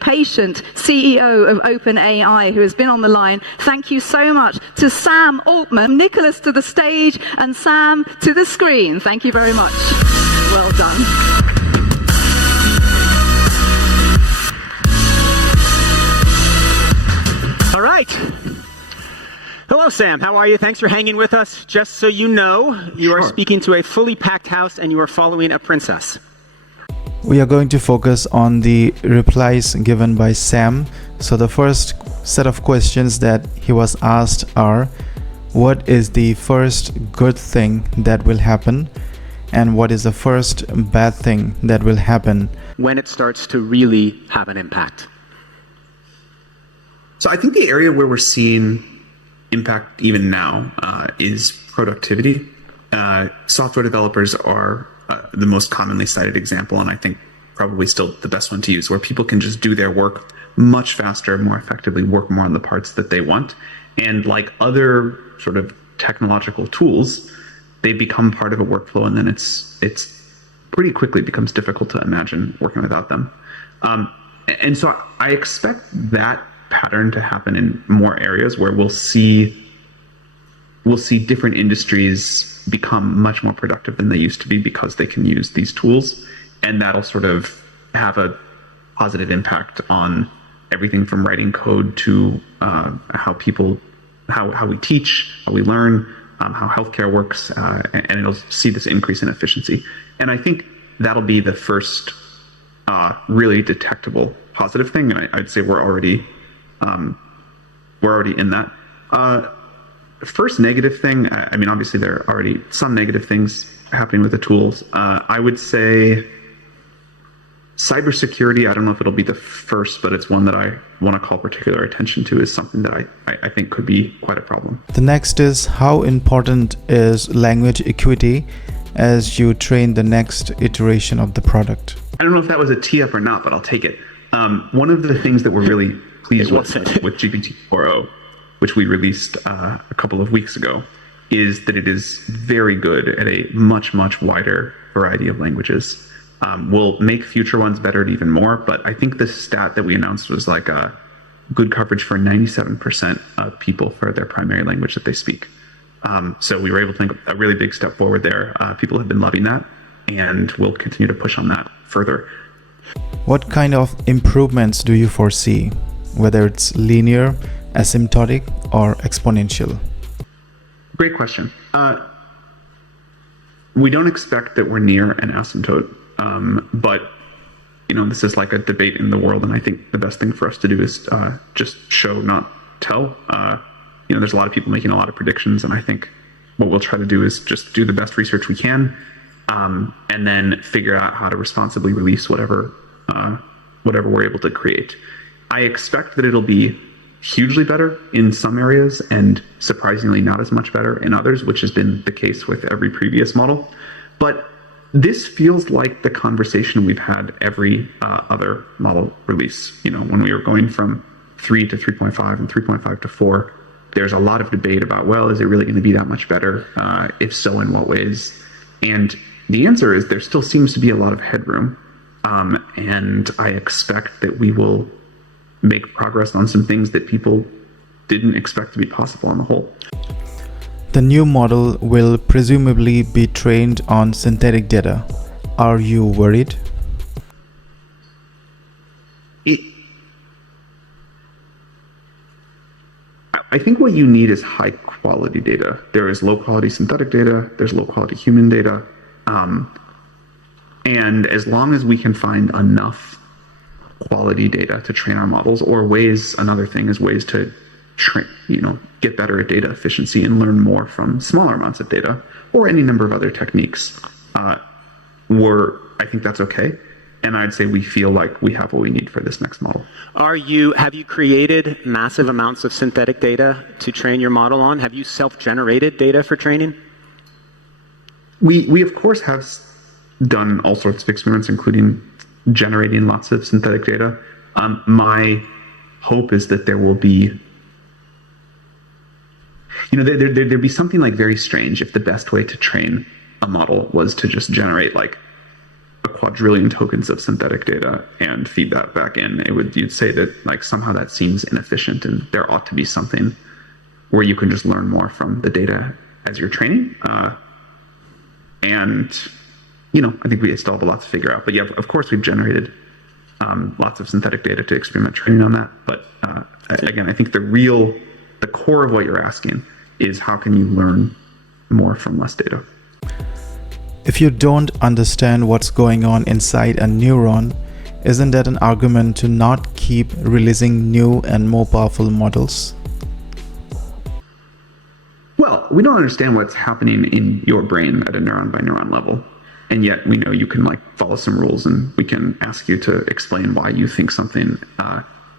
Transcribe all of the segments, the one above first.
Patient, CEO of OpenAI, who has been on the line. Thank you so much to Sam Altman, Nicholas to the stage, and Sam to the screen. Thank you very much. Well done. All right. Hello, Sam. How are you? Thanks for hanging with us. Just so you know, you are speaking to a fully packed house and you are following a princess. We are going to focus on the replies given by Sam. So the first set of questions that he was asked are, what is the first good thing that will happen? And what is the first bad thing that will happen when it starts to really have an impact? So I think the area where we're seeing impact even now is productivity. Software developers are the most commonly cited example, and I think probably still the best one to use, where people can just do their work much faster, more effectively, work more on the parts that they want. And like other sort of technological tools, they become part of a workflow, and then it's pretty quickly becomes difficult to imagine working without them. And so I expect that pattern to happen in more areas where we'll see different industries become much more productive than they used to be because they can use these tools, and that'll sort of have a positive impact on everything from writing code to how we teach, how we learn, how healthcare works, and it'll see this increase in efficiency. And I think that'll be the first really detectable positive thing, and I'd say we're already in that. First negative thing, I mean, obviously there are already some negative things happening with the tools. I would say cybersecurity, I don't know if it'll be the first, but it's one that I want to call particular attention to, is something that I think could be quite a problem. The next is, how important is language equity as you train the next iteration of the product? I don't know if that was a tee up or not, but I'll take it. One of the things that we're really pleased with GPT-4o, which we released a couple of weeks ago, is that it is very good at a much, much wider variety of languages. We'll make future ones better at even more, but I think the stat that we announced was like a good coverage for 97% of people for their primary language that they speak. So we were able to make a really big step forward there. People have been loving that, and we'll continue to push on that further. What kind of improvements do you foresee, whether it's linear, asymptotic, or exponential? Great question. We don't expect that we're near an asymptote, but this is like a debate in the world, and I think the best thing for us to do is just show, not tell. There's a lot of people making a lot of predictions, and I think what we'll try to do is just do the best research we can, and then figure out how to responsibly release whatever we're able to create. I expect that it'll be hugely better in some areas and surprisingly not as much better in others, which has been the case with every previous model. But this feels like the conversation we've had every other model release. When we were going from 3 to 3.5 and 3.5 to 4, there's a lot of debate about, well, is it really going to be that much better? If so, in what ways? And the answer is there still seems to be a lot of headroom. And I expect that we will make progress on some things that people didn't expect to be possible on the whole. The new model will presumably be trained on synthetic data. Are you worried? I think what you need is high quality data. There is low quality synthetic data, there's low quality human data. And as long as we can find enough quality data to train our models, or another thing is ways to get better at data efficiency and learn more from smaller amounts of data, or any number of other techniques, I think that's okay. And I'd say we feel like we have what we need for this next model. Have you created massive amounts of synthetic data to train your model on? Have you self-generated data for training? We of course have done all sorts of experiments, including generating lots of synthetic data. My hope is that there will be, there'd be something like very strange if the best way to train a model was to just generate like a quadrillion tokens of synthetic data and feed that back in, you'd say that like somehow that seems inefficient, and there ought to be something where you can just learn more from the data as you're training. And I think we still have a lot to figure out. But yeah, of course, we've generated lots of synthetic data to experiment training on that. But again, I think the core of what you're asking is how can you learn more from less data? If you don't understand what's going on inside a neuron, isn't that an argument to not keep releasing new and more powerful models? Well, we don't understand what's happening in your brain at a neuron by neuron level. And yet we know you can follow some rules, and we can ask you to explain why you think something.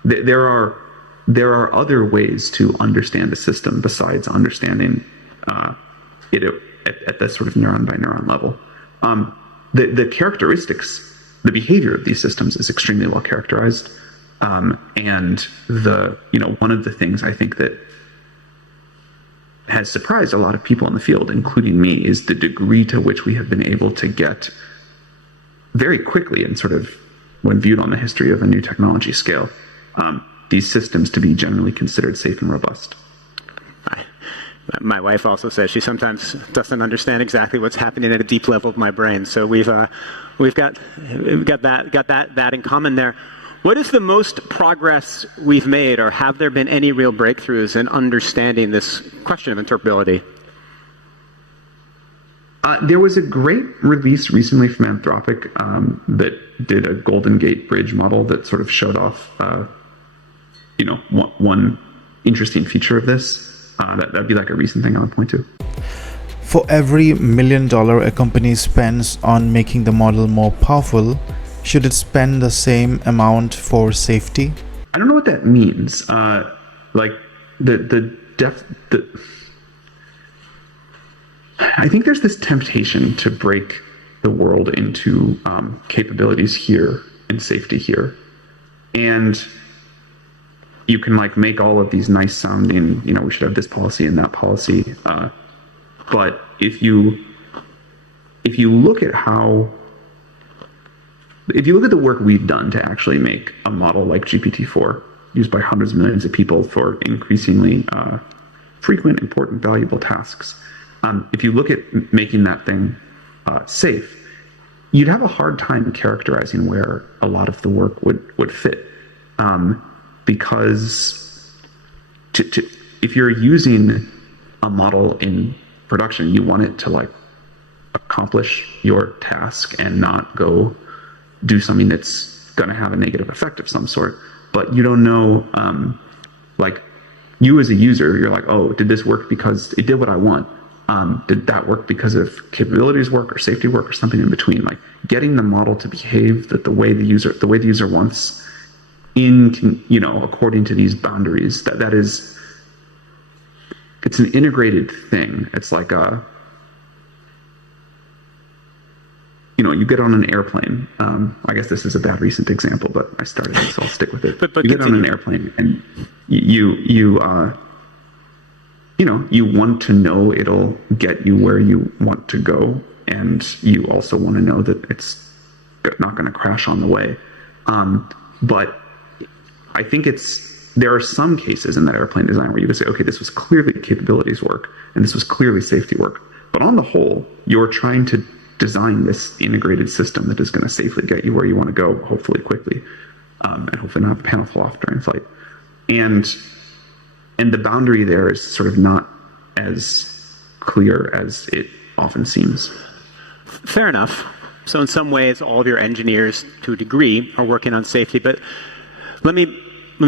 There are other ways to understand a system besides understanding it at the sort of neuron by neuron level. The characteristics, the behavior of these systems is extremely well characterized. And one of the things I think that has surprised a lot of people in the field, including me, is the degree to which we have been able to get very quickly, and sort of when viewed on the history of a new technology scale, these systems to be generally considered safe and robust. My wife also says she sometimes doesn't understand exactly what's happening at a deep level of my brain. So we've got that in common there. What is the most progress we've made, or have there been any real breakthroughs in understanding this question of interpretability? There was a great release recently from Anthropic that did a Golden Gate Bridge model that sort of showed off, one interesting feature of this. That'd be like a recent thing I would point to. For every $1 million a company spends on making the model more powerful, should it spend the same amount for safety? I don't know what that means. I think there's this temptation to break the world into capabilities here and safety here. And you can make all of these nice sounding, we should have this policy and that policy. But if you look at the work we've done to actually make a model like GPT-4, used by hundreds of millions of people for increasingly frequent, important, valuable tasks, if you look at making that thing safe, you'd have a hard time characterizing where a lot of the work would fit. Because if you're using a model in production, you want it to accomplish your task and not go do something that's going to have a negative effect of some sort. But you don't know, you as a user, you're like, oh, did this work because it did what I want? Did that work because of capabilities work or safety work or something in between? Getting the model to behave the way the user wants, according to these boundaries, it's an integrated thing. It's like you get on an airplane. I guess this is a bad recent example, but I started it, so I'll stick with it. But you get on an airplane and you want to know it'll get you where you want to go, and you also want to know that it's not going to crash on the way. But I think there are some cases in that airplane design where you can say, okay, this was clearly capabilities work, and this was clearly safety work. But on the whole, you're trying to design this integrated system that is going to safely get you where you want to go, hopefully quickly, and hopefully not have the panel fall off during flight. And the boundary there is sort of not as clear as it often seems. Fair enough. So in some ways, all of your engineers, to a degree, are working on safety. But let me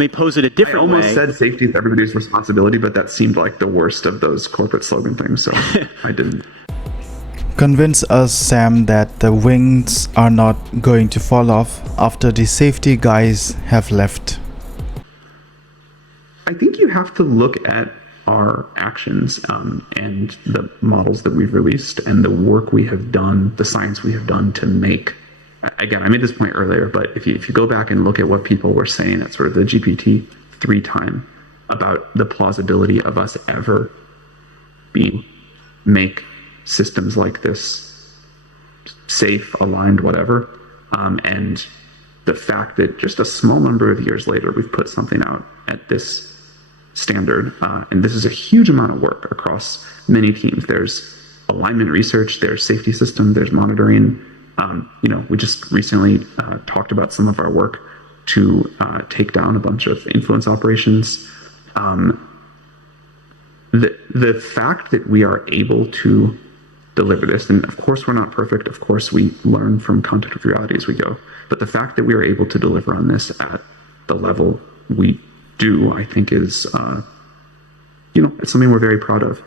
pose it a different way. I almost said safety is everybody's responsibility, but that seemed like the worst of those corporate slogan things, so I didn't. Convince us, Sam, that the wings are not going to fall off after the safety guys have left. I think you have to look at our actions and the models that we've released and the work we have done, the science we have done to make. Again, I made this point earlier, but if you go back and look at what people were saying at sort of the GPT-3 time about the plausibility of us ever make systems like this safe, aligned, whatever. And the fact that just a small number of years later, we've put something out at this standard, and this is a huge amount of work across many teams. There's alignment research, there's safety system, there's monitoring. We just recently talked about some of our work to take down a bunch of influence operations. The fact that we are able to deliver this, and of course we're not perfect, of course we learn from content of reality as we go, but the fact that we are able to deliver on this at the level we do, I think is, it's something we're very proud of.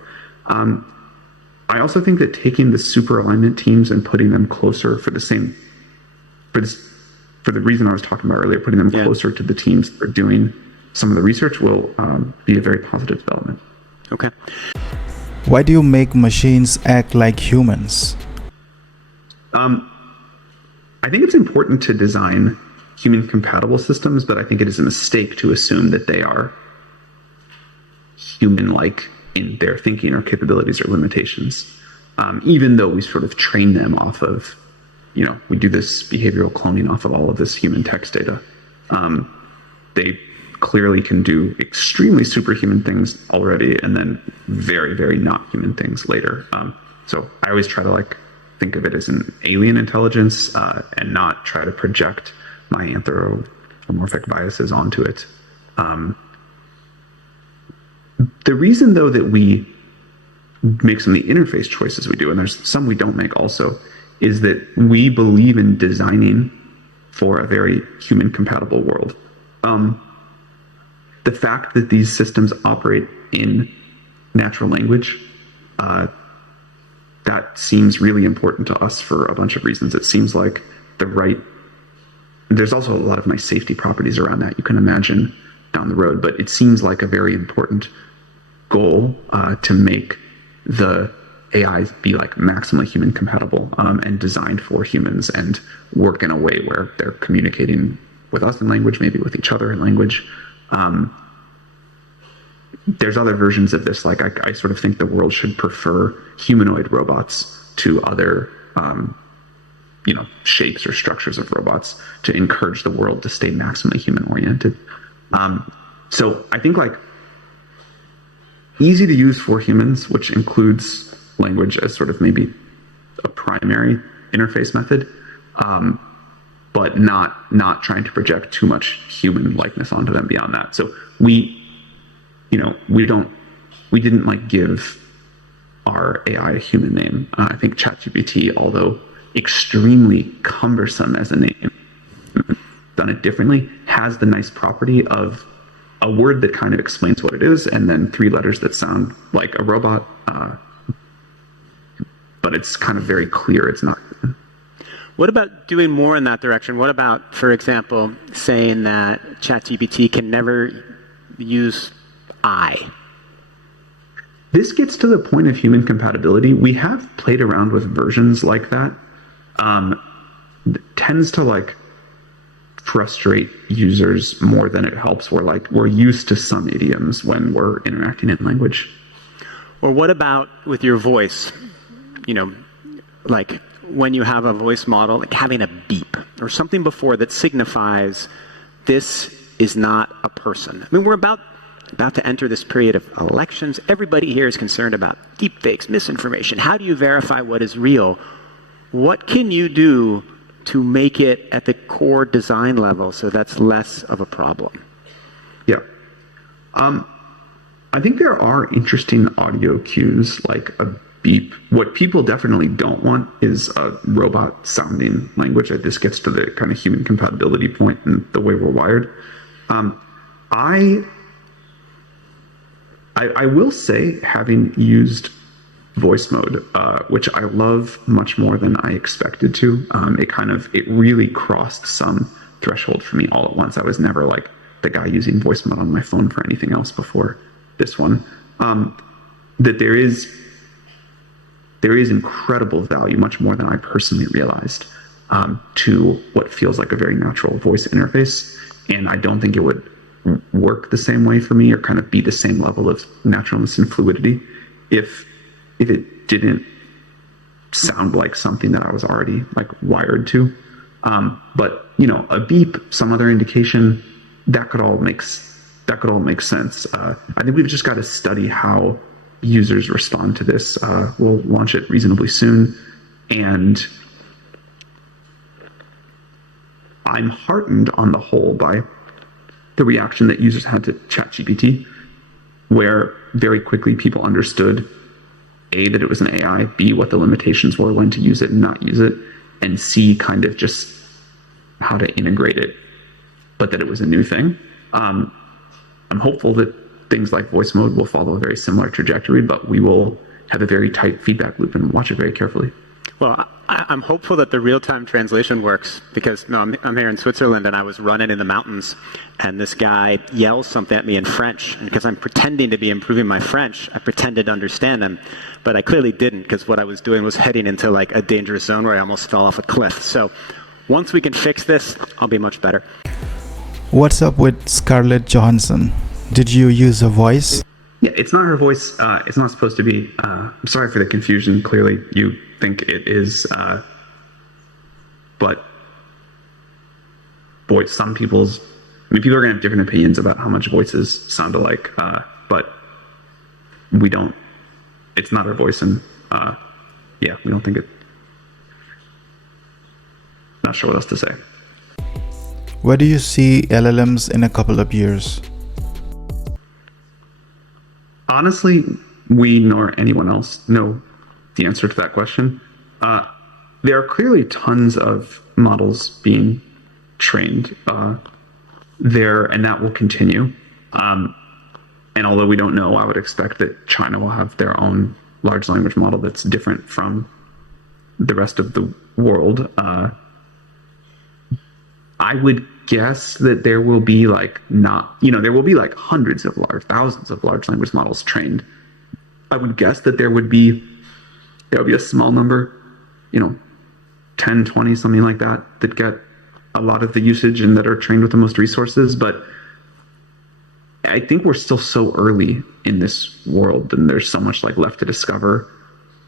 I also think that taking the super alignment teams and putting them closer for the reason I was talking about earlier, putting them closer to the teams that are doing some of the research will be a very positive development. Okay. Why do you make machines act like humans? I think it's important to design human compatible systems, but I think it is a mistake to assume that they are human-like in their thinking or capabilities or limitations. Even though we sort of train them off of, we do this behavioral cloning off of all of this human text data. They clearly can do extremely superhuman things already, and then very, very not human things later. So I always try to think of it as an alien intelligence and not try to project my anthropomorphic biases onto it. The reason, though, that we make some of the interface choices we do, and there's some we don't make also, is that we believe in designing for a very human-compatible world. The fact that these systems operate in natural language, that seems really important to us for a bunch of reasons. It seems like there's also a lot of nice safety properties around that you can imagine down the road, but it seems like a very important goal to make the AIs be maximally human compatible and designed for humans and work in a way where they're communicating with us in language, maybe with each other in language. There's other versions of this. I sort of think the world should prefer humanoid robots to other shapes or structures of robots to encourage the world to stay maximally human oriented. So I think easy to use for humans, which includes language as sort of maybe a primary interface method, but not trying to project too much human likeness onto them beyond that. So we didn't give our AI a human name. I think ChatGPT, although extremely cumbersome as a name, done it differently, has the nice property of a word that kind of explains what it is, and then 3 letters that sound like a robot, but it's kind of very clear it's not. What about doing more in that direction? What about, for example, saying that ChatGPT can never use I? This gets to the point of human compatibility. We have played around with versions like that. It tends to frustrate users more than it helps. We're used to some idioms when we're interacting in language. Or what about with your voice? When you have a voice model, having a beep or something before that signifies this is not a person. I mean, we're about to enter this period of elections. Everybody here is concerned about deepfakes, misinformation. How do you verify what is real? What can you do to make it at the core design level so that's less of a problem? Yeah. I think there are interesting audio cues like a beep. What people definitely don't want is a robot sounding language. This gets to the kind of human compatibility point and the way we're wired. I will say, having used voice mode, which I love much more than I expected to, it really crossed some threshold for me all at once. I was never the guy using voice mode on my phone for anything else before this one. That there is incredible value, much more than I personally realized, to what feels like a very natural voice interface. And I don't think it would work the same way for me or kind of be the same level of naturalness and fluidity if it didn't sound like something that I was already like wired to. But a beep, some other indication, that could all make sense. I think we've just got to study how users respond to this. We'll launch it reasonably soon, and I'm heartened on the whole by the reaction that users had to ChatGPT, where very quickly people understood A, that it was an AI, B, what the limitations were, when to use it and not use it, and C, kind of just how to integrate it, but that it was a new thing. I'm hopeful that things like voice mode will follow a very similar trajectory, but we will have a very tight feedback loop and watch it very carefully. Well, I'm hopeful that the real-time translation works because I'm here in Switzerland and I was running in the mountains and this guy yells something at me in French, and because I'm pretending to be improving my French, I pretended to understand him, but I clearly didn't because what I was doing was heading into like a dangerous zone where I almost fell off a cliff. So once we can fix this, I'll be much better. What's up with Scarlett Johansson? Did you use her voice? Yeah, it's not her voice. It's not supposed to be. I'm sorry for the confusion. Clearly, you think it is. But boy, people are going to have different opinions about how much voices sound alike. But we don't. It's not her voice, and yeah, we don't think it. Not sure what else to say. Where do you see LLMs in a couple of years? Honestly, we nor anyone else know the answer to that question. There are clearly tons of models being trained there, and that will continue. And although we don't know, I would expect that China will have their own large language model that's different from the rest of the world. I would guess that there will be there will be like hundreds of thousands of large language models trained. I would guess that there would be a small number, 10, 20, something like that get a lot of the usage and that are trained with the most resources. But I think we're still so early in this world, and there's so much left to discover,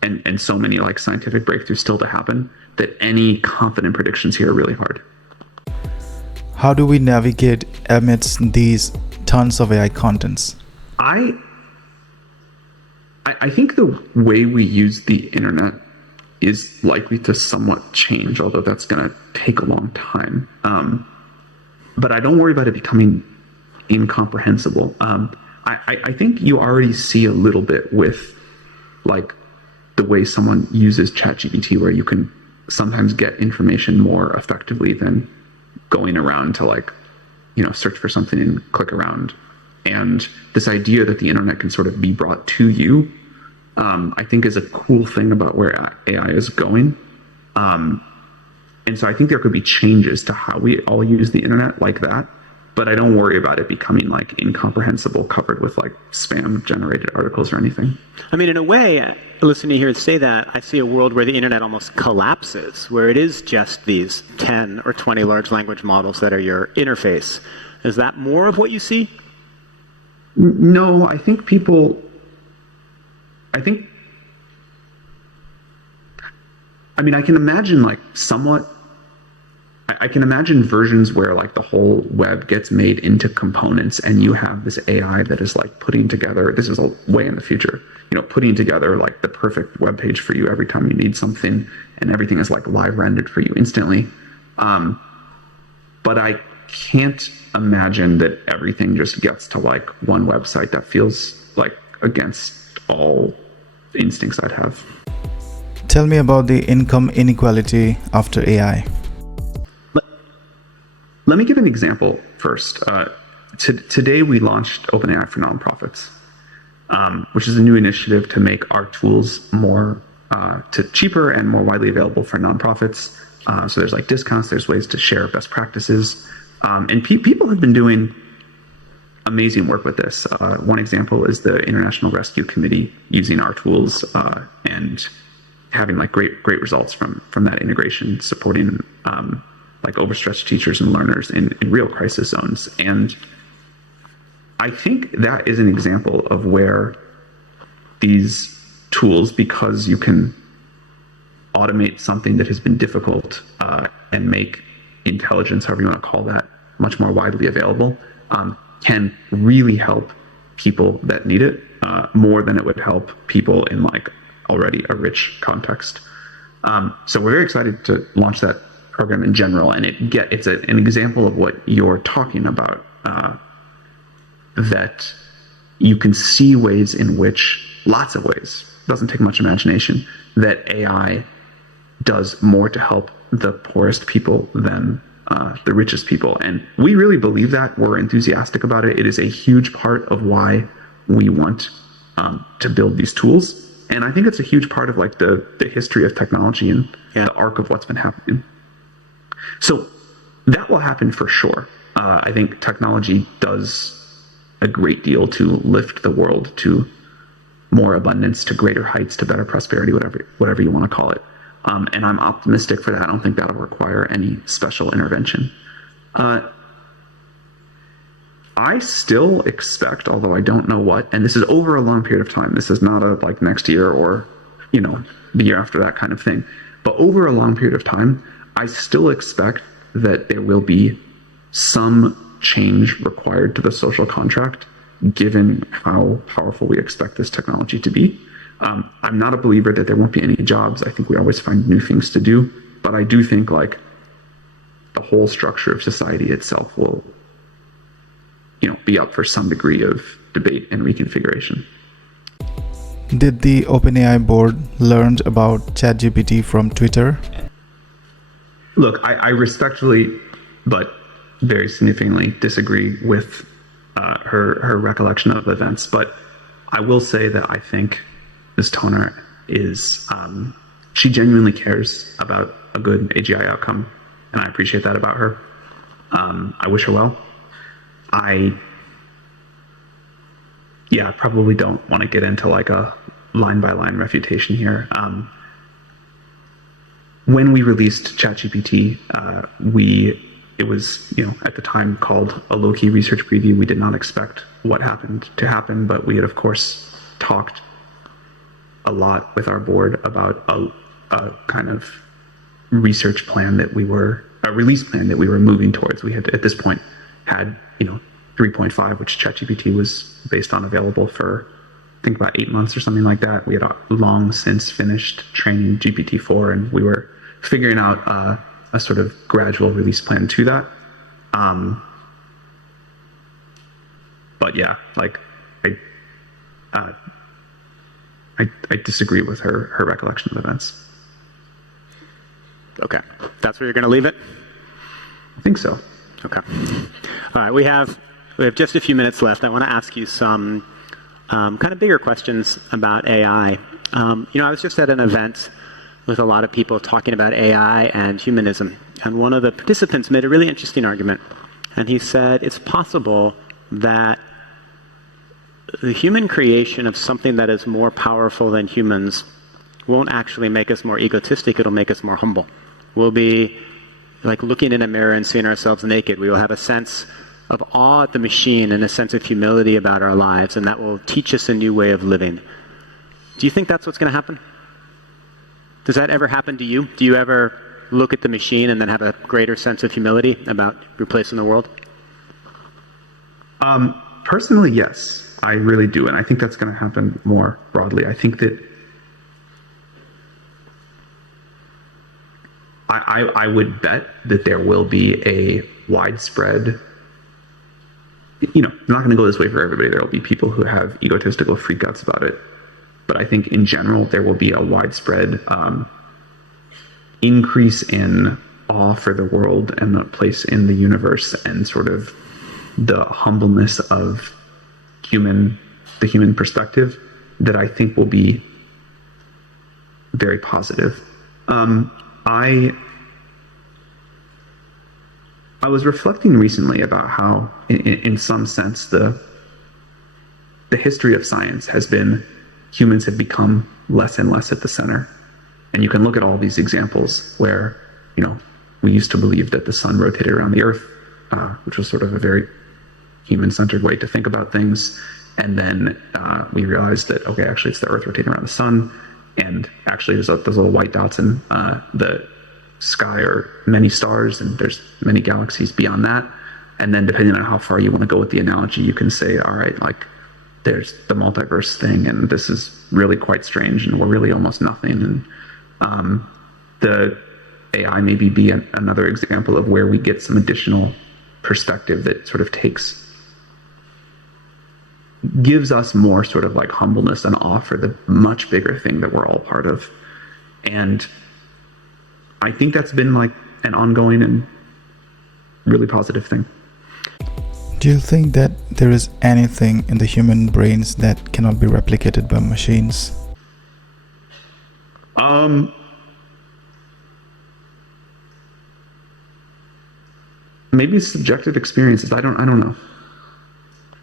and so many scientific breakthroughs still to happen, that any confident predictions here are really hard. How do we navigate amidst these tons of AI contents? I think the way we use the internet is likely to somewhat change, although that's going to take a long time. But I don't worry about it becoming incomprehensible. I think you already see a little bit with the way someone uses ChatGPT, where you can sometimes get information more effectively than going around to search for something and click around. And this idea that the internet can sort of be brought to you, I think is a cool thing about where AI is going. And so I think there could be changes to how we all use the internet like that, but I don't worry about it becoming incomprehensible, covered with spam generated articles or anything. I mean, in a way, listening to hear it say that, I see a world where the internet almost collapses, where it is just these 10 or 20 large language models that are your interface. Is that more of what you see? No, I think I can imagine I can imagine versions where the whole web gets made into components, and you have this AI that is putting together, this is a way in the future, putting together the perfect web page for you every time you need something, and everything is live rendered for you instantly. But I can't imagine that everything just gets to one website. That feels against all instincts I'd have. Tell me about the income inequality after AI. Let me give an example first. Today we launched OpenAI for Nonprofits, which is a new initiative to make our tools more cheaper and more widely available for nonprofits. So there's discounts, there's ways to share best practices, and people have been doing amazing work with this. One example is the International Rescue Committee using our tools and having great results from that integration, supporting overstretched teachers and learners in real crisis zones. And I think that is an example of where these tools, because you can automate something that has been difficult and make intelligence, however you want to call that, much more widely available, can really help people that need it more than it would help people in like already a rich context. So we're very excited to launch that program in general, and it's an example of what you're talking about, that you can see ways in which, lots of ways, doesn't take much imagination, that AI does more to help the poorest people than the richest people. And we really believe that. We're enthusiastic about it. It is a huge part of why we want to build these tools. And I think it's a huge part of like the history of technology and the arc of what's been happening. So that will happen for sure. I think technology does a great deal to lift the world to more abundance, to greater heights, to better prosperity, whatever you want to call it. And I'm optimistic for that. I don't think that'll require any special intervention. I still expect, although I don't know what, and this is over a long period of time. This is not a like next year or, the year after that kind of thing. But over a long period of time, I still expect that there will be some change required to the social contract, given how powerful we expect this technology to be. I'm not a believer that there won't be any jobs. I think we always find new things to do, but I do think like the whole structure of society itself will, be up for some degree of debate and reconfiguration. Did the OpenAI board learn about ChatGPT from Twitter? Look, I respectfully, but very significantly disagree with her recollection of events. But I will say that I think Ms. Toner is, she genuinely cares about a good AGI outcome, and I appreciate that about her. I wish her well. I probably don't want to get into like a line-by-line refutation here. When we released ChatGPT, it was, at the time called a low-key research preview. We did not expect what happened to happen, but we had, of course, talked a lot with our board about a kind of research plan that a release plan that we were moving towards. We had, at this point, had, 3.5, which ChatGPT was based on, available for, I think, about 8 months or something like that. We had long since finished training GPT-4, and we were figuring out a sort of gradual release plan to that. But yeah, like I disagree with her recollection of events. Okay, that's where you're going to leave it? I think so. Okay. All right, we have just a few minutes left. I want to ask you some kind of bigger questions about AI. I was just at an event with a lot of people talking about AI and humanism, and one of the participants made a really interesting argument, and he said it's possible that the human creation of something that is more powerful than humans won't actually make us more egotistic, it'll make us more humble. We'll be like looking in a mirror and seeing ourselves naked. We will have a sense of awe at the machine and a sense of humility about our lives, and that will teach us a new way of living. Do you think that's what's going to happen? Does that ever happen to you? Do you ever look at the machine and then have a greater sense of humility about your place in the world? Personally, yes, I really do. And I think that's going to happen more broadly. I think that I would bet that there will be a widespread, I'm not going to go this way for everybody. There will be people who have egotistical freakouts about it. But I think in general, there will be a widespread increase in awe for the world and the place in the universe, and sort of the humbleness of the human perspective, that I think will be very positive. I was reflecting recently about how, in some sense, the history of science has been humans have become less and less at the center. And you can look at all these examples where, we used to believe that the sun rotated around the earth, which was sort of a very human-centered way to think about things. And then we realized that, okay, actually it's the earth rotating around the sun. and actually those little white dots in the sky are many stars, and there's many galaxies beyond that. And then depending on how far you want to go with the analogy, you can say, all right, like there's the multiverse thing, and this is really quite strange, and we're really almost nothing. And the AI maybe be another example of where we get some additional perspective that sort of gives us more sort of like humbleness and awe for the much bigger thing that we're all part of. And I think that's been like an ongoing and really positive thing. Do you think that there is anything in the human brains that cannot be replicated by machines? Maybe subjective experiences. I don't know.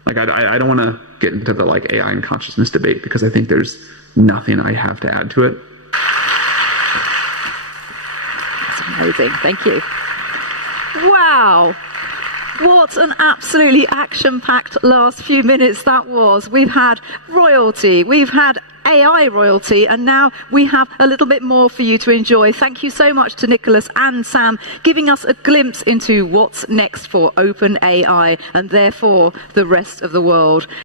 Like I don't want to get into the like AI and consciousness debate, because I think there's nothing I have to add to it. That's amazing. Thank you. Wow. What an absolutely action-packed last few minutes that was. We've had royalty, we've had AI royalty, and now we have a little bit more for you to enjoy. Thank you so much to Nicholas and Sam, giving us a glimpse into what's next for OpenAI and therefore the rest of the world.